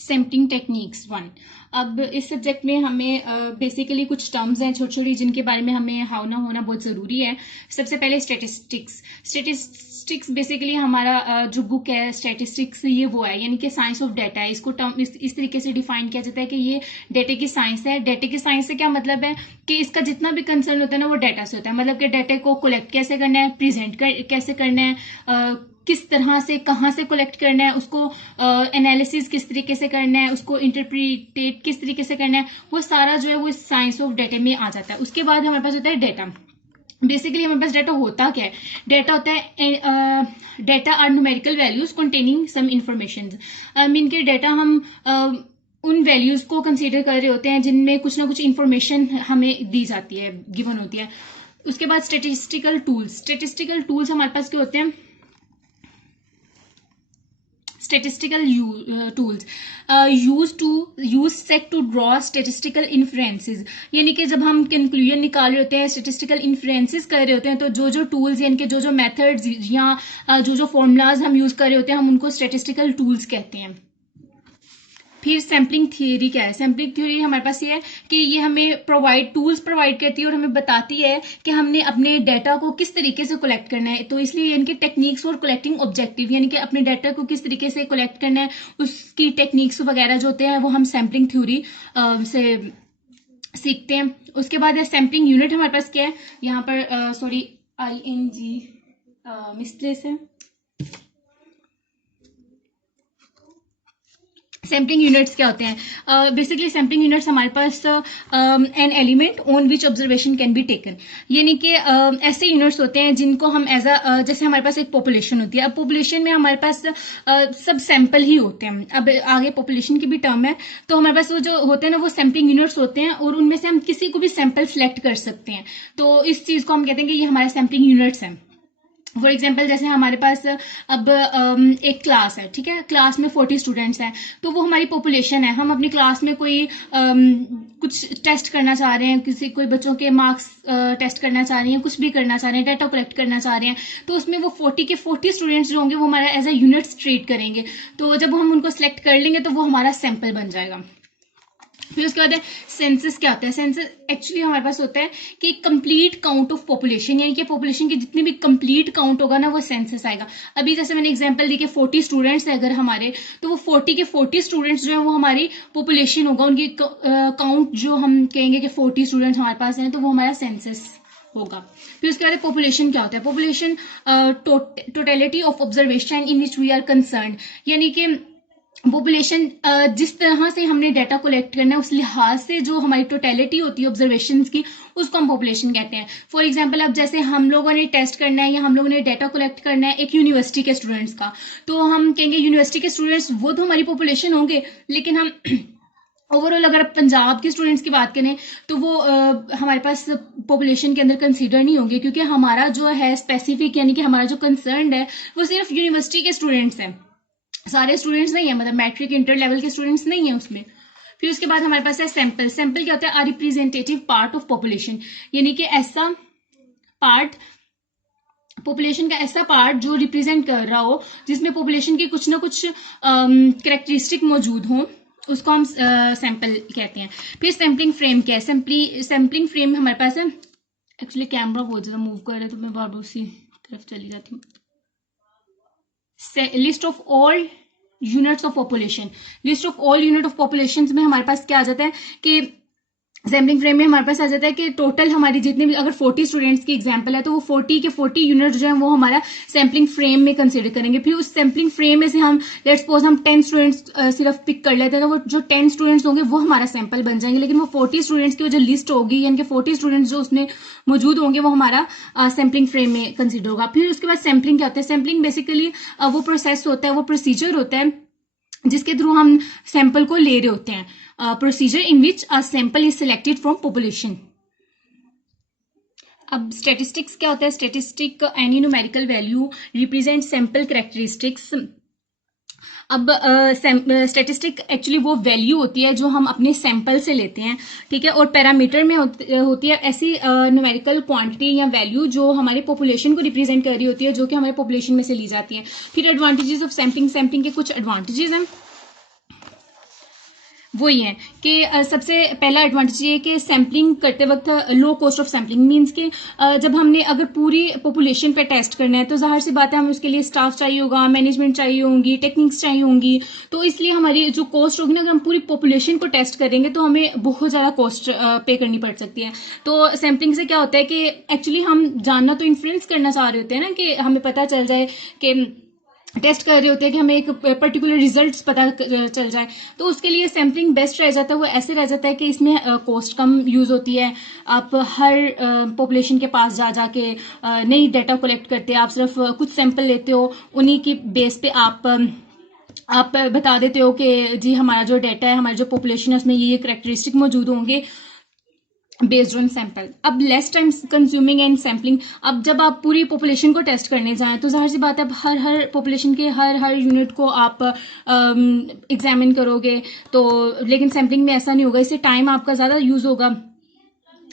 Sampling techniques 1। अब इस subject में हमें बेसिकली कुछ टर्म्स हैं छोटी छोटी जिनके बारे में हमें हावना होना बहुत ज़रूरी है। सबसे पहले स्टेटिस्टिक्स बेसिकली हमारा जो बुक है स्टेटिस्टिक्स ये वो है, यानी कि साइंस ऑफ डाटा है। इसको टर्म इस तरीके से डिफाइन किया जाता है कि ये डाटा की साइंस है। डाटा की साइंस से क्या मतलब है कि इसका जितना भी कंसर्न होता है ना वो डाटा से होता है। मतलब कि डाटा को कलेक्ट कैसे करना है, प्रेजेंट कैसे करना है, किस तरह से कहाँ से कलेक्ट करना है, उसको एनालिसिस किस तरीके से करना है, उसको इंटरप्रिटेट किस तरीके से करना है, वो सारा जो है वो साइंस ऑफ डाटा में आ जाता है। उसके बाद हमारे पास होता है डाटा। बेसिकली हमारे पास डाटा होता क्या है? डाटा होता है data are numerical values containing some information. Mean के डाटा हम उन वैल्यूज को कंसीडर कर रहे होते हैं जिनमें कुछ ना कुछ इंफॉर्मेशन हमें दी जाती है, गिवन होती है। उसके बाद स्टेटिस्टिकल टूल्स हमारे पास क्या होते हैं? Statistical tools use set to draw statistical influences, यानी कि जब हम कंक्लूजन निकाल रहे होते हैं, स्टेटिस्टिकल इन्फ्लुएंसेस कर रहे होते हैं, तो जो टूल्स यानी कि जो मेथड्स या जो फॉर्मूलाज हम यूज कर रहे होते हैं हम उनको स्टेटिस्टिकल टूल्स कहते हैं। फिर सैम्पलिंग थ्योरी क्या है? सैम्पलिंग थ्योरी हमारे पास ये है कि ये हमें टूल्स प्रोवाइड करती है और हमें बताती है कि हमने अपने डाटा को किस तरीके से कलेक्ट करना है। तो इसलिए इनके टेक्निक्स फॉर कलेक्टिंग ऑब्जेक्टिव, यानी कि अपने डाटा को किस तरीके से कलेक्ट करना है उसकी टेक्निक्स वगैरह जो होते हैं वो हम सैम्पलिंग थ्योरी से सीखते हैं। उसके बाद है सैम्पलिंग यूनिट। हमारे पास क्या है यहाँ पर? सॉरी, ING मिसप्लेस है। सैम्पलिंग यूनिट्स क्या होते हैं? बेसिकली सैम्पलिंग यूनिट्स हमारे पास an element on which observation can be taken, यानी कि ऐसे यूनिट्स होते हैं जिनको हम जैसे हमारे पास एक पॉपुलेशन होती है। अब पॉपुलेशन में हमारे पास सब सैंपल ही होते हैं। अब आगे पॉपुलेशन की भी टर्म है, तो हमारे पास वो जो होते हैं ना वो सैम्पलिंग यूनिट्स होते हैं और उनमें से हम किसी को भी सैंपल सेलेक्ट कर सकते हैं। तो इस चीज को हम कहते हैं कि ये हमारे सैम्पलिंग यूनिट्स हैं। फॉर एग्जाम्पल जैसे हमारे पास अब एक क्लास है, ठीक है, क्लास में 40 स्टूडेंट्स हैं, तो वो हमारी पॉपुलेशन है। हम अपनी क्लास में कोई कुछ टेस्ट करना चाह रहे हैं, कोई बच्चों के मार्क्स टेस्ट करना चाह रहे हैं, कुछ भी करना चाह रहे हैं, डाटा कलेक्ट करना चाह रहे हैं, तो उसमें वो 40 के 40 स्टूडेंट्स जो होंगे वो हमारा एज अ यूनिट्स ट्रीट करेंगे। तो जब हम उनको सिलेक्ट कर लेंगे तो वो हमारा सैंपल बन जाएगा। फिर उसके बाद सेंसस क्या होता है? सेंसस एक्चुअली हमारे पास होता है कि कंप्लीट काउंट ऑफ पॉपुलेशन, यानी कि पॉपुलेशन की जितनी भी कंप्लीट काउंट होगा ना वो सेंसस आएगा। अभी जैसे मैंने एग्जांपल दी कि 40 स्टूडेंट्स है अगर हमारे, तो वो 40 के 40 स्टूडेंट्स जो है वो हमारी पॉपुलेशन होगा। उनकी काउंट जो हम कहेंगे कि 40 स्टूडेंट्स हमारे पास हैं तो वो हमारा सेंसस होगा। फिर उसके बाद पॉपुलेशन क्या होता है? Population totality of observation in which we are concern, यानी कि पॉपुलेशन जिस तरह से हमने डाटा कलेक्ट करना है उस लिहाज से जो हमारी टोटलिटी होती है ऑब्जर्वेशंस की उसको हम पॉपुलेशन कहते हैं। फॉर एग्जांपल अब जैसे हम लोगों ने टेस्ट करना है या हम लोगों ने डाटा कलेक्ट करना है एक यूनिवर्सिटी के स्टूडेंट्स का, तो हम कहेंगे यूनिवर्सिटी के स्टूडेंट्स वो तो हमारी पॉपुलेशन होंगे, लेकिन हम ओवरऑल अगर पंजाब के स्टूडेंट्स की बात करें तो वो हमारे पास पॉपुलेशन के अंदर कंसीडर नहीं होंगे, क्योंकि हमारा जो है स्पेसिफिक यानी कि हमारा जो कंसर्न है वो सिर्फ यूनिवर्सिटी के स्टूडेंट्स हैं, सारे स्टूडेंट्स नहीं है, मतलब मैट्रिक इंटर लेवल के स्टूडेंट्स नहीं है उसमें। फिर उसके बाद हमारे पास है सैंपल। सैंपल क्या होता है? रिप्रेजेंटेटिव पार्ट ऑफ पॉपुलेशन, यानी कि ऐसा पार्ट, पॉपुलेशन का ऐसा पार्ट जो रिप्रेजेंट कर रहा हो जिसमें पॉपुलेशन की कुछ ना कुछ कैरेक्टरिस्टिक मौजूद हो, उसको हम सैंपल कहते हैं। फिर सैम्पलिंग फ्रेम क्या है? सैम्पलिंग फ्रेम हमारे पास है, एक्चुअली कैमरा बहुत ज्यादा मूव कर रहा है तो मैं बार बार उसी तरफ चली जाती हूँ। List of all units of population. List of all unit of population में हमारे पास क्या आ जाता है कि सैम्पलिंग फ्रेम में हमारे पास आ जाता है कि टोटल हमारी जितने भी, अगर 40 स्टूडेंट्स की एग्जांपल है तो वो 40 के 40 यूनिट जो है वो हमारा सैम्पलिंग फ्रेम में कंसीडर करेंगे। फिर उस सैम्पलिंग फ्रेम में से हम लेट्स सपोज हम 10 स्टूडेंट्स सिर्फ पिक कर लेते हैं, तो वो जो 10 स्टूडेंट्स होंगे वो हमारा सैंपल बन जाएंगे, लेकिन वो 40 स्टूडेंट्स की जो लिस्ट होगी यानी कि 40 स्टूडेंट्स जो उसमें मौजूद होंगे वो हमारा सैम्पलिंग फ्रेम में कंसिडर होगा। फिर उसके बाद सैम्पलिंग क्या होता है? सैम्पलिंग बेसिकली वो प्रोसेस होता है, वो प्रोसीजर होता है जिसके थ्रू हम सैंपल को ले रहे होते हैं। Procedure in which a sample is selected from population. अब स्टेटिस्टिक्स क्या होता है? Statistic any numerical value represent sample characteristics. अब स्टेटिस्टिक एक्चुअली वो वैल्यू होती है जो हम अपने सैंपल से लेते हैं, ठीक है, और पैरामीटर में होती है ऐसी न्यूमेरिकल क्वांटिटी या वैल्यू जो हमारी पॉपुलेशन को रिप्रेजेंट कर रही होती है, जो कि हमारे पॉपुलेशन में से ली जाती है। फिर एडवांटेजेस ऑफ सैम्पलिंग। सैम्पलिंग के कुछ एडवांटेजेस हैं। वही है कि सबसे पहला एडवांटेज ये है कि सैम्पलिंग करते वक्त low cost of sampling means कि जब हमने अगर पूरी पॉपुलेशन पे टेस्ट करना है तो जाहिर सी बात है हमें उसके लिए स्टाफ चाहिए होगा, मैनेजमेंट चाहिए होंगी, टेक्निक्स चाहिए होंगी। तो इसलिए हमारी जो कॉस्ट होगी ना, अगर हम पूरी पॉपुलेशन को टेस्ट करेंगे तो हमें बहुत ज़्यादा कॉस्ट पे करनी पड़ सकती है। तो सैम्पलिंग से क्या होता है कि एक्चुअली हम जानना तो इन्फ्लुएंस करना चाह रहे होते हैं ना, कि हमें पता चल जाए कि टेस्ट कर रहे होते हैं कि हमें एक पर्टिकुलर रिजल्ट्स पता चल जाए। तो उसके लिए सैम्पलिंग बेस्ट रह जाता है। वो ऐसे रह जाता है कि इसमें कॉस्ट कम यूज होती है। आप हर पॉपुलेशन के पास जा जाके नई डाटा कलेक्ट करते हैं। आप सिर्फ कुछ सैंपल लेते हो, उन्हीं की बेस पे आप बता देते हो कि जी हमारा जो डाटा है, हमारी जो पॉपुलेशन है उसमें ये करेक्टरिस्टिक मौजूद होंगे बेस्ड ऑन सैंपल। अब less time consuming and sampling. अब जब आप पूरी पॉपुलेशन को टेस्ट करने जाएं तो जाहिर सी बात है, अब हर पॉपुलेशन के हर यूनिट को आप एग्जामिन करोगे। तो लेकिन सैम्पलिंग में ऐसा नहीं होगा, इससे टाइम आपका ज़्यादा यूज होगा।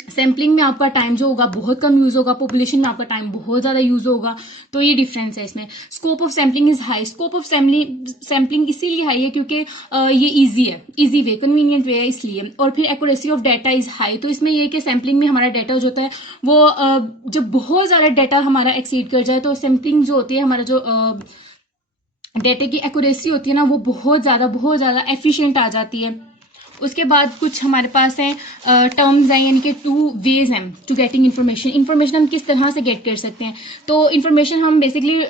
सैम्पलिंग में आपका टाइम जो होगा बहुत कम यूज होगा, पॉपुलेशन में आपका टाइम बहुत ज्यादा यूज होगा। तो ये डिफरेंस है इसमें। Scope of sampling is high. Scope of sampling इसीलिए हाई है क्योंकि ये इजी है, इजी वे, कन्वीनियंट वे है इसलिए। और फिर accuracy of data is high. तो इसमें ये है कि सैम्पलिंग में हमारा डाटा जो होता है वो जब बहुत ज्यादा डाटा हमारा एक्सीड कर जाए तो सैम्पलिंग जो होती है, हमारा जो डाटा की एक्यूरेसी होती है ना, वो बहुत ज्यादा एफिशिएंट आ जाती है। उसके बाद कुछ हमारे पास हैं टर्म्स हैं, यानी कि 2 वेज हैं टू गेटिंग इन्फॉर्मेशन। इन्फॉर्मेशन हम किस तरह से गेट कर सकते हैं? तो इन्फॉर्मेशन हम बेसिकली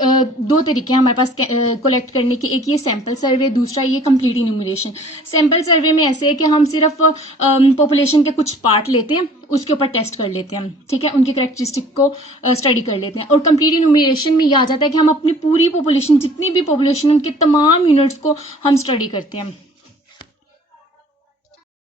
2 तरीके हैं हमारे पास कलेक्ट करने के। एक ये सैंपल सर्वे, दूसरा ये कंप्लीट इन्यूमरेशन। सैंपल सर्वे में ऐसे है कि हम सिर्फ पॉपुलेशन के कुछ पार्ट लेते हैं, उसके ऊपर टेस्ट कर लेते हैं, ठीक है, उनकी करेक्टरिस्टिक को स्टडी कर लेते हैं। और कंप्लीट इन्यूमरेशन में यह आ जाता है कि हम अपनी पूरी पॉपुलेशन, जितनी भी पॉपुलेशन, उनके तमाम यूनिट्स को हम स्टडी करते हैं।